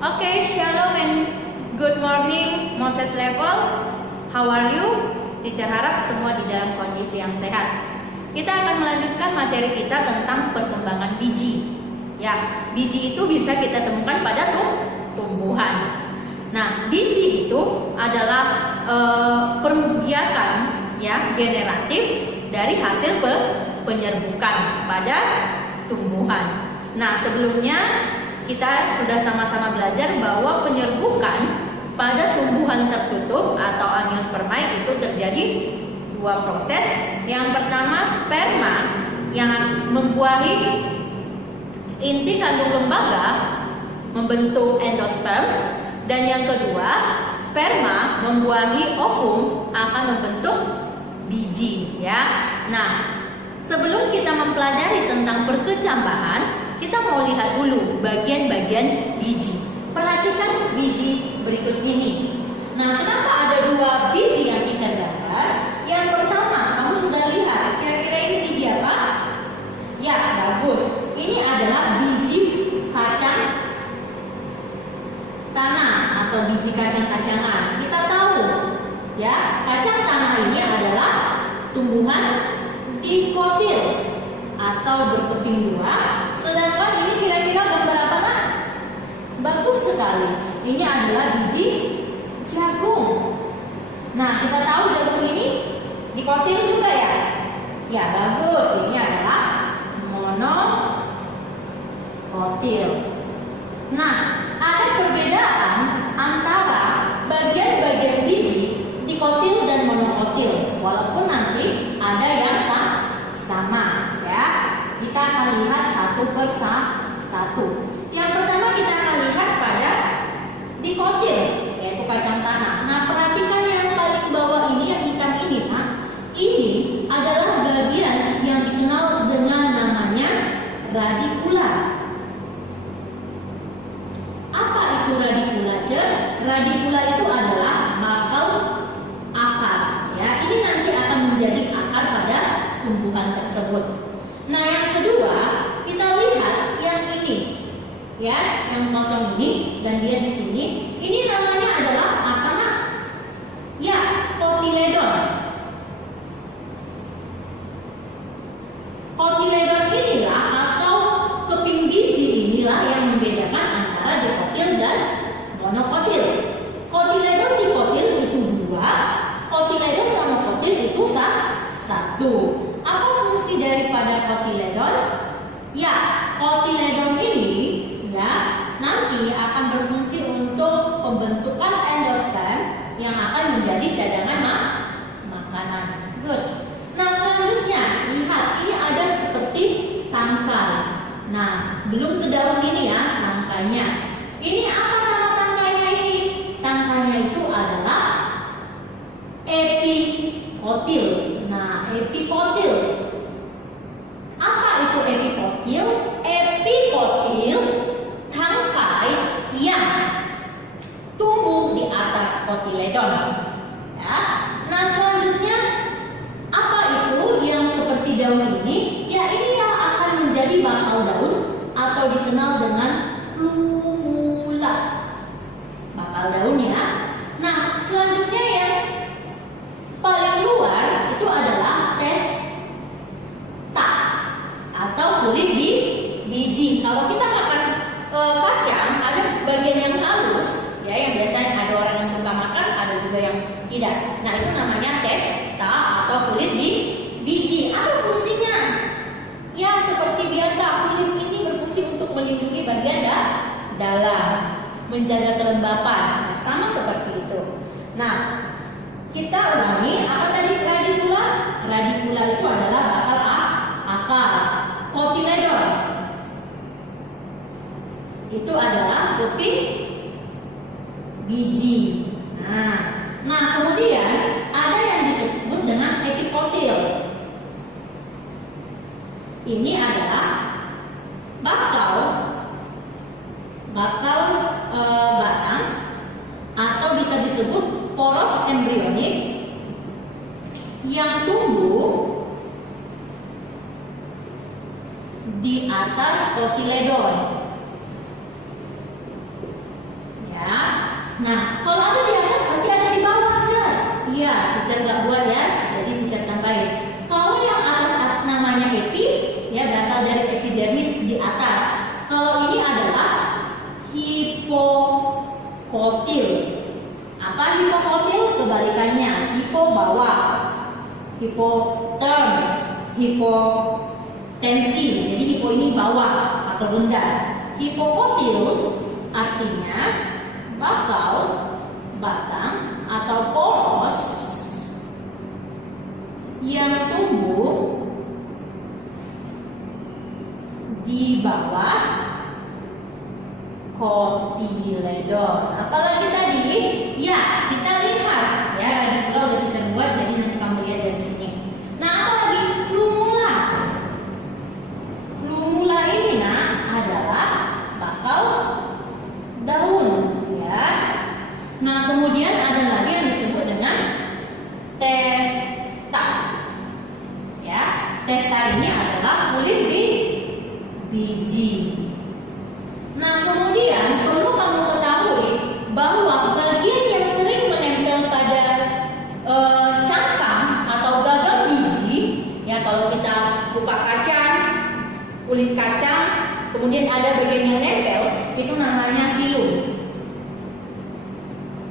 Okay, shalom and good morning Moses level. How are you? Teacher harap semua di dalam kondisi yang sehat. Kita akan melanjutkan materi kita tentang perkembangan biji. Ya, biji itu bisa kita temukan pada tumbuhan. Nah, biji itu adalah perbiakan ya generatif dari hasil penyerbukan pada tumbuhan. Nah, sebelumnya kita sudah sama-sama belajar bahwa penyerbukan pada tumbuhan tertutup atau angiospermae itu terjadi dua proses. Yang pertama, sperma yang membuahi inti kandung lembaga membentuk endosperm, dan yang kedua, sperma membuahi ovum akan membentuk biji ya. Nah, sebelum kita mempelajari tentang perkecambahan, kita mau lihat dulu bagian-bagian biji. Perhatikan biji berikut ini. Nah, kenapa ada dua biji yang teacher gambar? Yang pertama, kamu sudah lihat, kira-kira ini biji apa? Ya, bagus. Ini adalah biji kacang tanah atau biji kacang-kacangan. Kita tahu, ya, kacang tanah ini adalah tumbuhan dikotil atau berkeping dua. Sedangkan ini kira-kira gambar apa nak? Bagus sekali. Ini adalah biji jagung. Nah, kita tahu jagung ini dikotil juga ya? Ya, bagus. Ini adalah monokotil. Nah, ada perbedaan antara bagian-bagian biji dikotil dan monokotil. Walaupun nanti ada yang sama ya. Kita akan lihat satu per satu. Yang pertama kita akan lihat pada dikotil, yaitu kacang tanah. Nah, perhatikan yang paling bawah ini, yang hitam ini, nah, ini adalah bagian yang dikenal dengan namanya radikula. Apa itu radikula, Ce? Radikula itu adalah bakal akar. Ya, ini nanti akan menjadi akar pada tumbuhan tersebut. Nah, yang kedua, kita lihat yang ini, ya, yang kosong ini dan dia di sini. Ini namanya adalah apa nak? Ya, kotiledon. Kotiledon inilah atau keping biji inilah yang membedakan antara dikotil dan monokotil. Kotiledon dikotil itu dua, kotiledon monokotil itu satu. Apa fungsi daripada kotiledon? Ya, kotiledon ini ya nanti akan berfungsi untuk pembentukan endosperm yang akan menjadi cadangan makanan. Good. Nah, selanjutnya lihat ini ada seperti tangkai. Nah, belum ke daun ini ya tangkainya. Ini apa nama tangkainya ini? Tangkainya itu adalah epikotil. Nah, epikotil. Apa itu epikotil? Epikotil tangkai yang tumbuh di atas kotiledon. Ya. Nah, selanjutnya apa itu yang seperti daun ini? Ya, ini yang akan menjadi bakal daun atau dikenal dengan plumula. Bakal daun ya. Nah, selanjutnya yang paling luar itu adalah testa atau kulit biji. Kalau kita makan kacang, ada bagian yang halus ya, yang biasanya ada orang yang suka makan, ada juga yang tidak. Nah, itu namanya testa atau kulit biji. Apa fungsinya? Ya, seperti biasa, kulit ini berfungsi untuk melindungi bagian dalam, menjaga kelembapan. Nah, sama seperti itu. Nah, kita ulangi, apa tadi radikula? Radikula itu adalah bakal akar. Kotiledon itu adalah keping biji. Nah, kemudian ada yang disebut dengan epikotil. Ini adalah bakal batang atau bisa disebut poros embrionik yang tumbuh di atas kotiledon. Nah, kalau ada di atas berarti ada di bawah, teacher. Iya, teacher nggak buat ya, jadi teacher tambahin. Kalau yang atas namanya epi, ya berasal dari epidermis di atas. Kalau ini adalah hipokotil. Apa hipokotil? Kebalikannya, hipo bawah, hipoterm, hipotensi. Jadi hipo ini bawah atau rendah. Hipokotil artinya bakal, batang atau poros yang tumbuh di bawah kotiledon. Apalagi tadi? Ya, kita lihat ya, radikula udah kita buat, jadi nanti kamu lihat dari sini. Nah, apalagi lumula. Lumula ini adalah bakal daun ya. Nah, kemudian ada lagi yang disebut dengan testa. Ya, testa ini adalah kulit biji. Nah, kemudian perlu kamu ketahui bahwa bagian yang sering menempel pada cangkang atau gagang biji, ya kalau kita buka kacang, kulit kacang, kemudian ada bagian yang nempel, itu namanya hilum.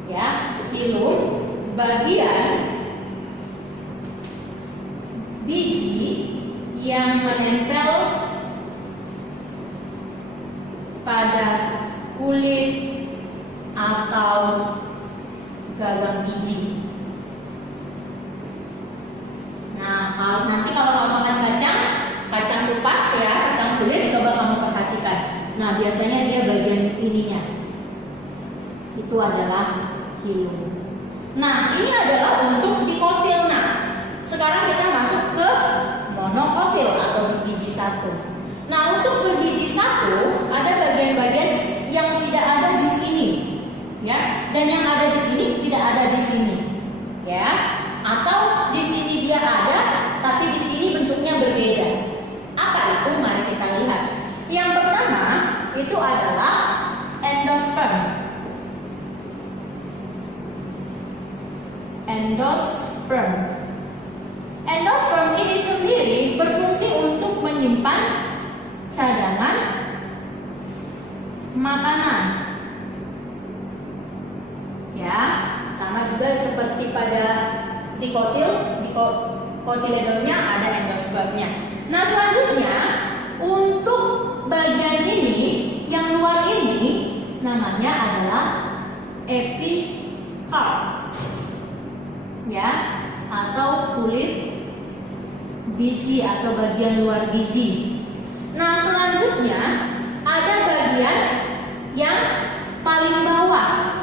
Ya, hilum bagian biji yang menempel pada kulit atau gagang biji. Nah, nanti kalau kamu makan kacang kupas ya, kacang kulit, coba kamu perhatikan. Nah, biasanya dia bagian ininya itu adalah hilum. Nah, ini adalah untuk dikotil. Nah, sekarang kita masuk ke monokotil atau berbiji satu. Nah, untuk berbiji satu ada bagian-bagian yang tidak ada di sini, ya, dan yang ada di sini tidak ada di sini, ya, atau di sini dia ada, tapi di sini bentuknya berbeda. Apa itu? Mari kita lihat. Yang pertama itu adalah endosperm. Endosperm. Endosperm ini sendiri berfungsi untuk menyimpan cadangan makanan. Ya, sama juga seperti pada kotiledonnya ada endospermnya. Nah, selanjutnya untuk bagian ini yang luar ini namanya adalah epicarp. Ya, atau kulit biji atau bagian luar biji. Nah, selanjutnya ada bagian yang paling bawah.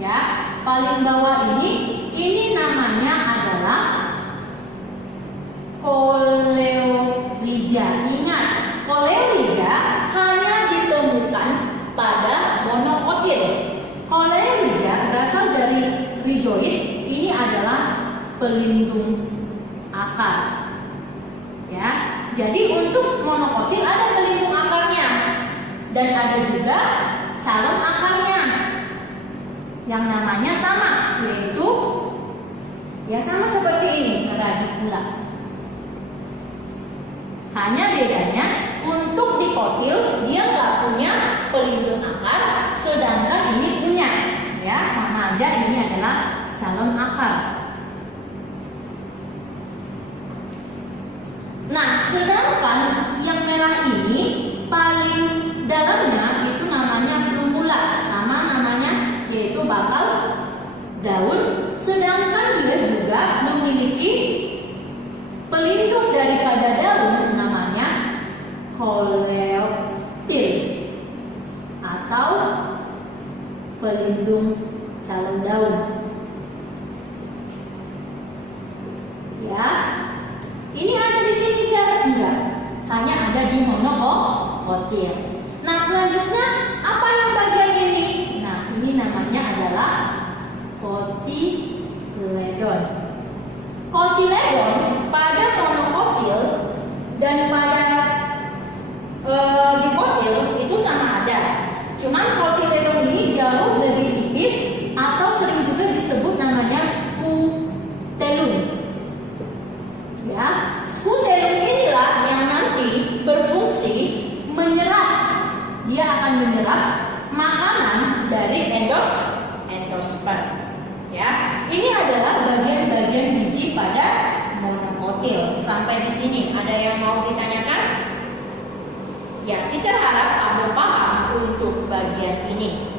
Ya, paling bawah ini namanya adalah koleorhiza. Ingat, koleorhiza hanya ditemukan pada monokotil. Koleorhiza berasal dari rhizoid. Ini adalah pelindung akar. Ya, jadi untuk monokotil ada pelindung akarnya dan ada juga calon akarnya yang namanya sama, yaitu ya sama seperti ini, radikula. Hanya bedanya untuk dikotil dia nggak punya pelindung akar, sedangkan ini punya. Ya, sama aja, ini adalah calon akar. Nah, sedangkan yang merah ini paling dalamnya itu namanya plumula, sama namanya yaitu bakal daun, sedangkan dia juga memiliki pelindung daripada daun namanya koleoptil atau pelindung calon daun. Ya, ini ada di sini cara enggak? Hanya ada di monokotil. Nah, selanjutnya apa yang bagian ini? Nah, ini namanya adalah kotiledon. Kotiledon pada monokotil dan pada dikotil itu sama ada. Cuman kotiledon ini jauh lebih tipis menyerap. Dia akan menyerap makanan dari endosperm. Ya, ini adalah bagian-bagian biji pada monokotil. Sampai di sini ada yang mau ditanyakan? Ya, teacher harap kamu paham untuk bagian ini.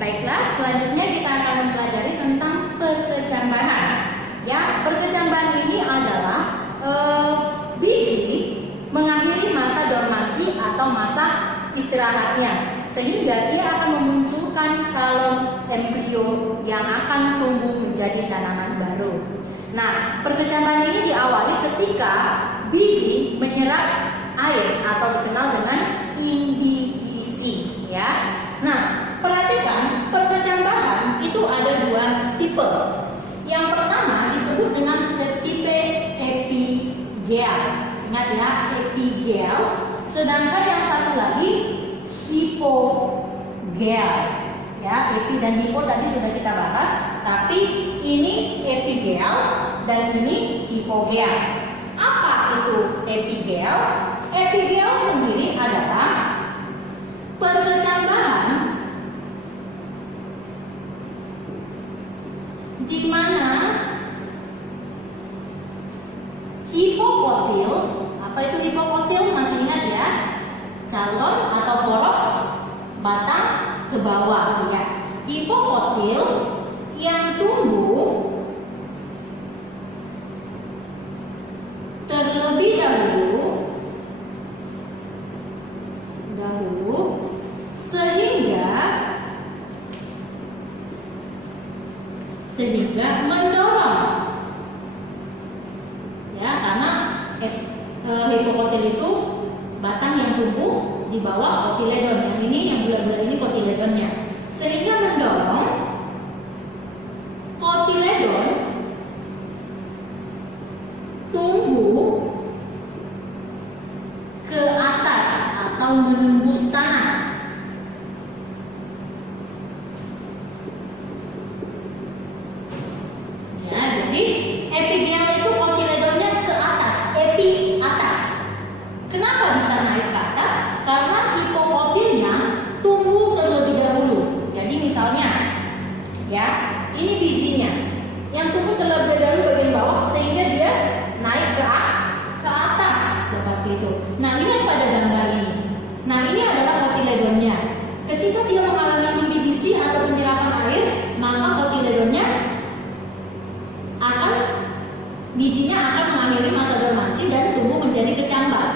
Baiklah, selanjutnya kita akan mempelajari tentang perkecambahan. Ya, perkecambahan ini adalah biji mengakhiri masa dormansi atau masa istirahatnya, sehingga dia akan memunculkan calon embrio yang akan tumbuh menjadi tanaman baru. Nah, perkecambahan ini diawali ketika biji menyerap air atau dikenal dengan imbibiasi, ya. Nah, perhatikan, perkecambahan itu ada dua tipe. Yang pertama disebut dengan tipe epigel. Ingat ya, epigel. Sedangkan yang satu lagi hipogel. Ya, epi dan hipo tadi sudah kita bahas, tapi ini epigel dan ini hipogel. Apa itu epigel? Epigel sendiri adalah perkecambahan di mana hipokotil, apa itu hipokotil? Masih ingat ya? Calon atau poros batang ke bawah, ya. Hipokotil yang tumbuh terlebih dahulu sehingga mendorong, ya, karena hipokotil itu batang yang tumbuh di bawah kotiledon. Yang ini, yang bulat-bulat ini kotiledonnya, sehingga mendorong kotiledon tumbuh ke atas atau menembus tanah. Ya, jadi epigel itu kotiledonnya ke atas, epi atas. Kenapa bisa naik ke atas? Karena hipokotilnya tumbuh terlebih dahulu. Jadi misalnya, ya, ini bijinya yang tumbuh terlebih dahulu bagian bawah sehingga dia naik ke atas seperti itu. Nah, lihat pada gambar ini. Nah, ini adalah kotiledonnya. Ketika dia mengalami imbibisi atau penyerapan air, maka kotiledonnya bijinya akan mengakhiri masa dormansi dan tumbuh menjadi kecambah.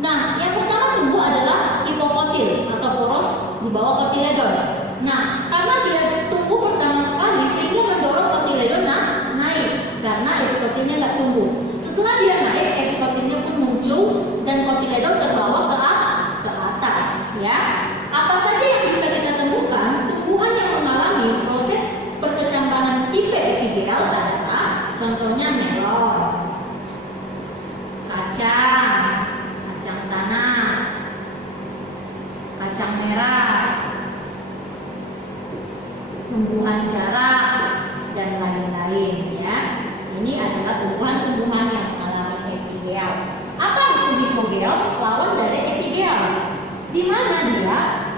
Nah, yang pertama tumbuh adalah hipokotil atau poros di bawah kotiledon. Nah, karena dia tumbuh pertama sekali sehingga mendorong kotiledon naik karena epikotilnya nggak tumbuh. Setelah dia naik, epikotilnya pun muncul dan kotiledon terbawa ke atas. Ya, apa saja yang bisa kita temukan tumbuhan yang mengalami proses perkecambahan tipe epigel adalah contohnya melon, kacang tanah, kacang merah, tumbuhan jarak, dan lain-lain, ya. Ini adalah tumbuhan-tumbuhan yang mengalami epigel. Apa itu hipogel? Lawan dari epigel. Di mana dia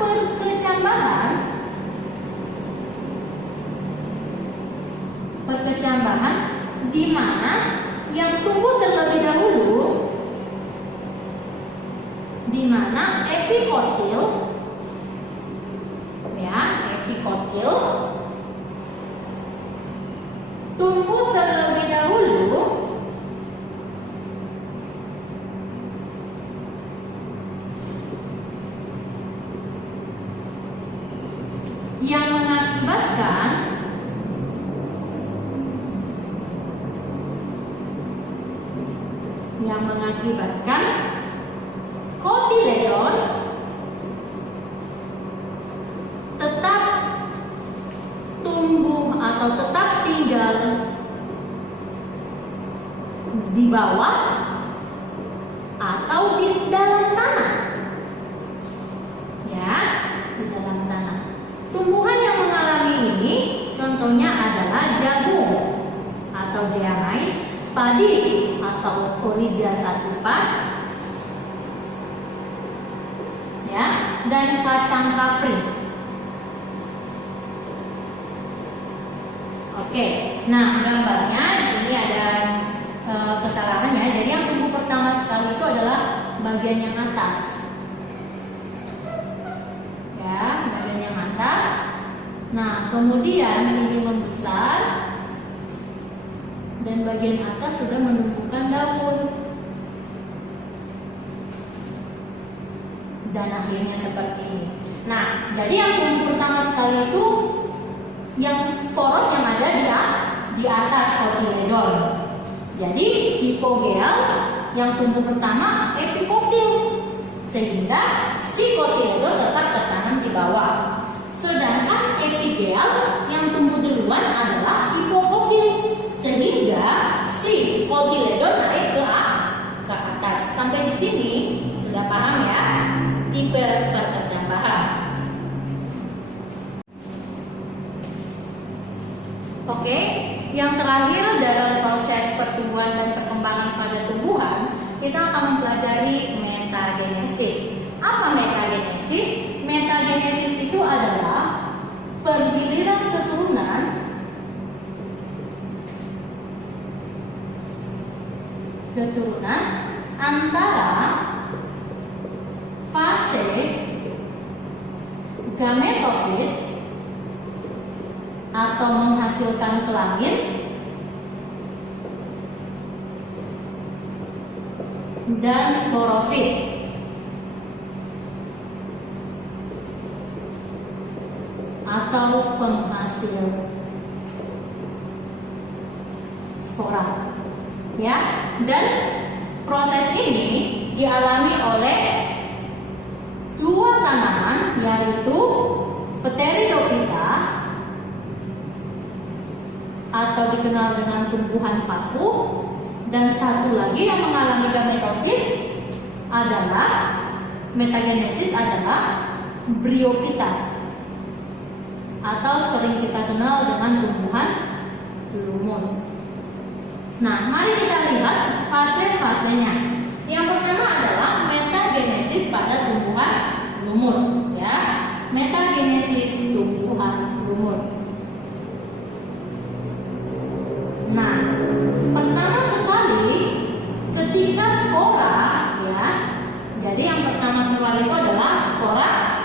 perkecambahan di mana yang tumbuh terlebih dahulu, di mana epikotil, ya, epikotil tumbuh terlebih dahulu yang mengakibatkan kotiledon tetap tumbuh atau tetap tinggal di bawah atau di dalam tanah. Ya, di dalam tanah. Tumbuhan yang mengalami ini contohnya adalah jagung atau jeanais, padi atau Oryza 1. dan kacang kapri. Oke, nah gambarnya ini ada kesalahannya. Jadi yang tumbuh pertama sekali itu adalah bagian yang atas. Ya, bagian yang atas. Nah, kemudian ini membesar dan bagian atas sudah menumbuhkan daun. Dan akhirnya seperti ini. Nah, jadi yang tumbuh pertama sekali itu yang poros yang ada di atas kotiledon. Jadi hipogel yang tumbuh pertama epikotil, sehingga si kotiledon tetap tertanam di bawah. Sedangkan epigel yang tumbuh duluan adalah hipokotil, sehingga si kotiledon naik ke atas. Sampai di sini sudah paham ya tipe perkerjaan bahan. Oke, yang terakhir dalam proses pertumbuhan dan perkembangan pada tumbuhan, kita akan mempelajari metagenesis. Apa metagenesis? Metagenesis itu adalah pergiliran keturunan antara fase gametofit atau menghasilkan kelamin dan sporofit atau penghasil spora. Ya, dan proses ini dialami oleh dua tanaman, yaitu Pteridophyta atau dikenal dengan tumbuhan paku, dan satu lagi yang mengalami gametosis adalah metagenesis adalah Bryophyta atau sering kita kenal dengan tumbuhan lumut. Nah, mari kita lihat fase-fasenya. Yang pertama adalah metagenesis pada tumbuhan lumut, ya. Metagenesis tumbuhan lumut. Nah, pertama sekali ketika spora, ya. Jadi yang pertama keluar itu adalah spora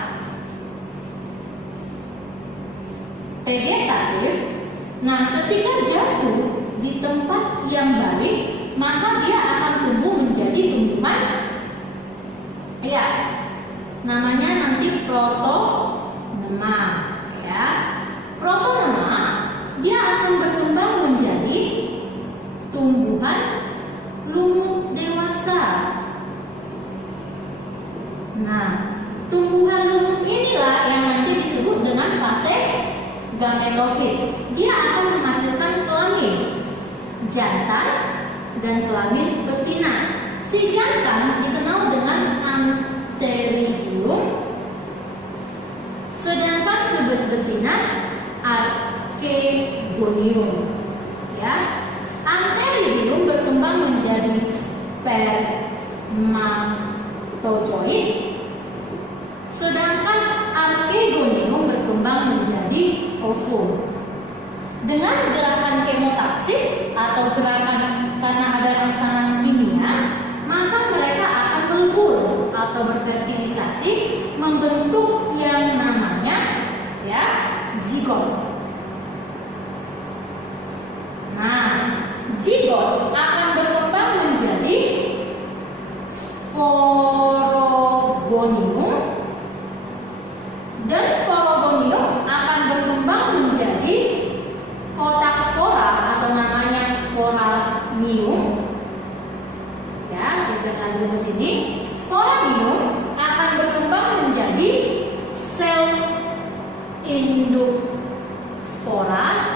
vegetatif. Nah, ketika jatuh di tempat yang baik, maka dia akan tumbuh menjadi tumbuhan, ya, namanya nanti protonema, ya. Protonema dia akan berkembang menjadi tumbuhan lumut dewasa. Nah, tumbuhan lumut inilah yang nanti disebut dengan fase gametofit. Dia akan menghasilkan kelamin jantan dan kelamin betina. Si jantan dikenal dengan antheridium, sedangkan si betina archegonium. Ya, antheridium berkembang menjadi spermatozoid, sedangkan archegonium berkembang menjadi ovum. Dengan gerakan kemotasis atau gerakan karena ada rangsangan kimia, maka mereka akan melebur atau berfertilisasi membentuk yang namanya, ya, zigot. Nah, zigot akan berkembang menjadi sporogonium, dan sporogonium akan berkembang menjadi kotak spora atau namanya sporamium. Ya, kita lanjut ke sini. Sporamium akan berkembang menjadi sel induk spora,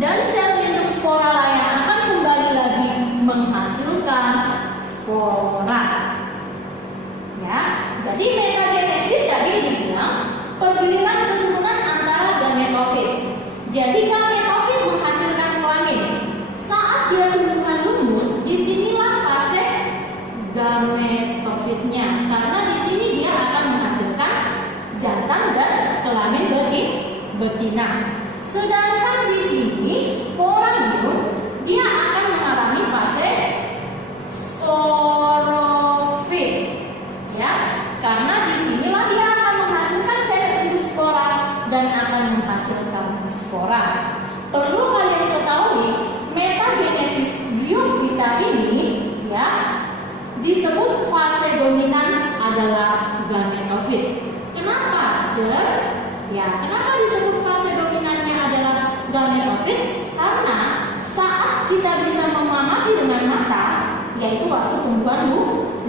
dan sel induk spora lain akan kembali lagi menghasilkan spora. Ya, jadi metagenesis tadi dibilang pergiliran keturunan antara gametofit. Jadi gametofit menghasilkan kelamin. Saat dia tumbuhan lumut, disinilah fase gametofitnya, karena di sini dia akan menghasilkan kelamin betina. Sedangkan di sini sporadium dia akan mengalami fase sporofit, ya, karena disinilah dia akan menghasilkan sel induk spora dan akan menghasilkan spora. Perlu kalian ketahui, metagenesis Bryophyta ini, ya, disebut fase dominan adalah gametofit. Kenapa, Jer? Ya, kenapa disebut fase dominannya adalah gametofit? Karena saat kita bisa mengamati dengan mata, yaitu waktu tumbuhan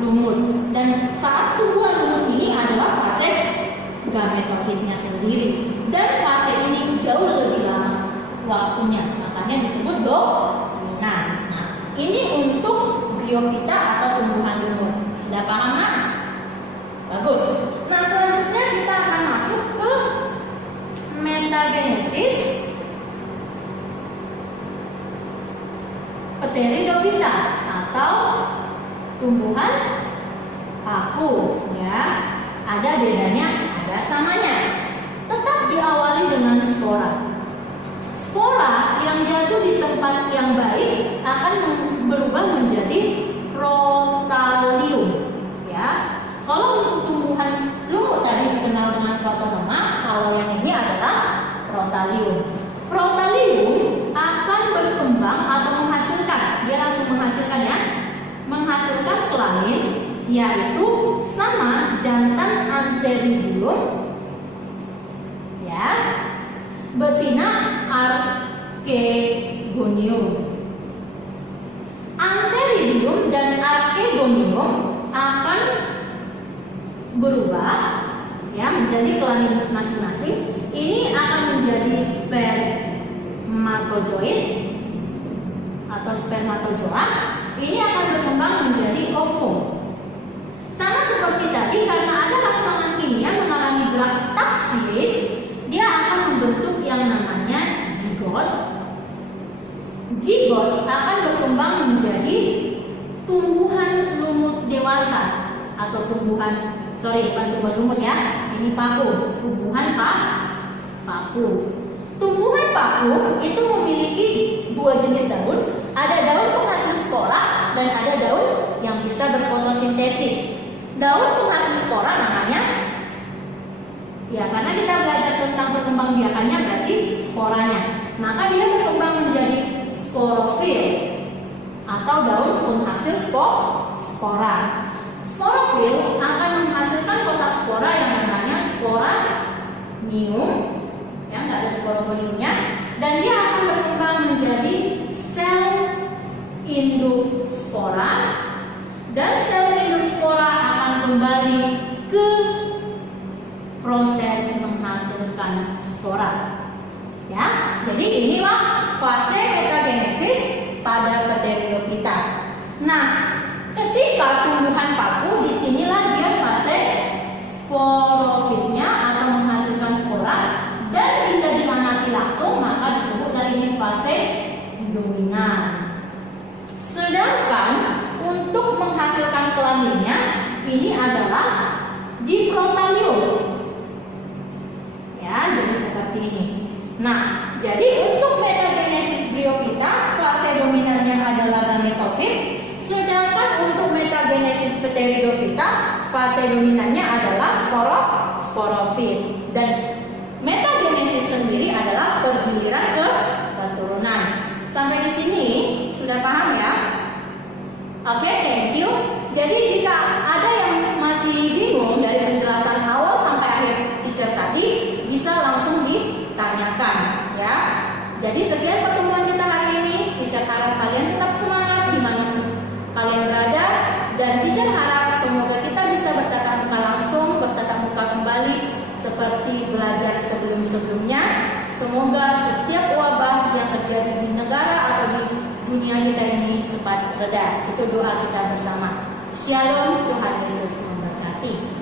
lumut, dan saat tumbuhan lumut ini adalah fase gametofitnya sendiri, dan fase ini jauh lebih lama waktunya, makanya disebut dominan. Nah, ini untuk Bryophyta atau tumbuhan lumut. Sudah paham, nak? Bagus. Nah, selanjutnya kita akan masuk ke metagenesis Pteridophyta atau tumbuhan paku, ya. Ada bedanya, ada samanya. Tetap diawali dengan spora. Spora yang jatuh di tempat yang baik akan berubah menjadi protalium, ya. Kalau untuk tumbuhan lumut tadi dikenal dengan protonema, kalau yang ini adalah protalium. Protalium akan berkembang atau menghasilkan, dia langsung menghasilkan, ya, menghasilkan kelamin, yaitu sama jantan antheridium, ya, betina archegonium. Antheridium dan archegonium akan berubah, ya, menjadi kelamin masing-masing. Ini akan menjadi spermatozoid atau spermatozoa. Ini akan berkembang menjadi ovum. Sama seperti tadi, karena ada rangsangan kimia mengalami galaktaksis, dia akan membentuk yang namanya zigot. Zigot akan berkembang menjadi tumbuhan lumut dewasa atau bukan tumbuhan lumut, ya. Ini paku, tumbuhan paku. Tumbuhan paku itu memiliki dua jenis daun. Ada daun penghasil spora dan ada daun yang bisa berfotosintesis. Daun penghasil spora namanya, ya, karena kita belajar tentang perkembangbiakannya berarti sporanya. Maka dia berkembang menjadi sporofil atau daun penghasil spora. Sporofil akan menghasilkan kotak spora yang namanya sporanium, ya, nggak ada sporofoniumnya, dan dia akan berkembang menjadi sel induk spora, dan sel induk spora akan kembali ke proses menghasilkan spora, ya. Jadi inilah fase metagenesis pada Pteridophyta. Nah, ketika tumbuhan paku, disinilah dia fase sporofitnya atau menghasilkan spora dan bisa diamati langsung, maka disebutlah ini fase dominan. Sedangkan untuk menghasilkan kelaminnya ini adalah di protalium, ya, jadi seperti ini. Nah, jadi untuk metagenesis Bryophyta fase dominannya adalah gametofit. Sedangkan untuk metagenesis Pteridophyta fase dominannya adalah sporofit, dan metagenesis sendiri adalah pergiliran ke keturunan. Sampai di sini sudah paham, ya? Oke, thank you. Jadi jika ada yang masih bingung dari penjelasan awal sampai akhir teacher tadi, bisa langsung ditanyakan, ya. Jadi sekian pertemuan kita hari ini. Teacher harap kalian tetap semangat dimanapun kalian berada, dan teacher harap semoga kita bisa bertatap muka langsung, bertatap muka kembali seperti belajar sebelum-sebelumnya. Semoga setiap wabah yang terjadi di negara atau di dunia kita ini cepat reda. Itu doa kita bersama. Shalom, Tuhan Yesus memberkati.